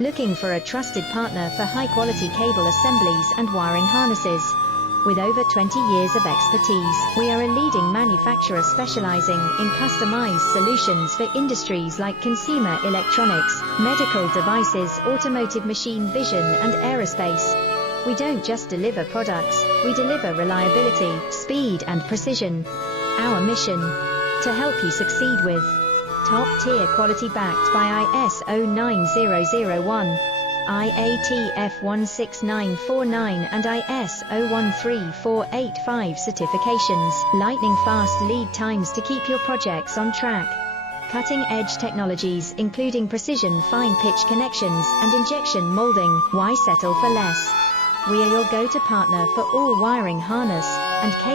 Looking for a trusted partner for high-quality cable assemblies and wiring harnesses? With over 20 years of expertise, we are a leading manufacturer specializing in customized solutions for industries like consumer electronics, medical devices, automotive machine vision, and aerospace. We don't just deliver products, we deliver reliability, speed, and precision. Our mission: to help you succeed with top-tier quality backed by ISO 9001, IATF 16949 and ISO 13485 certifications, lightning-fast lead times to keep your projects on track. Cutting-edge technologies including precision fine-pitch connections and injection molding. Why settle for less? We are your go-to partner for all wiring harness and cable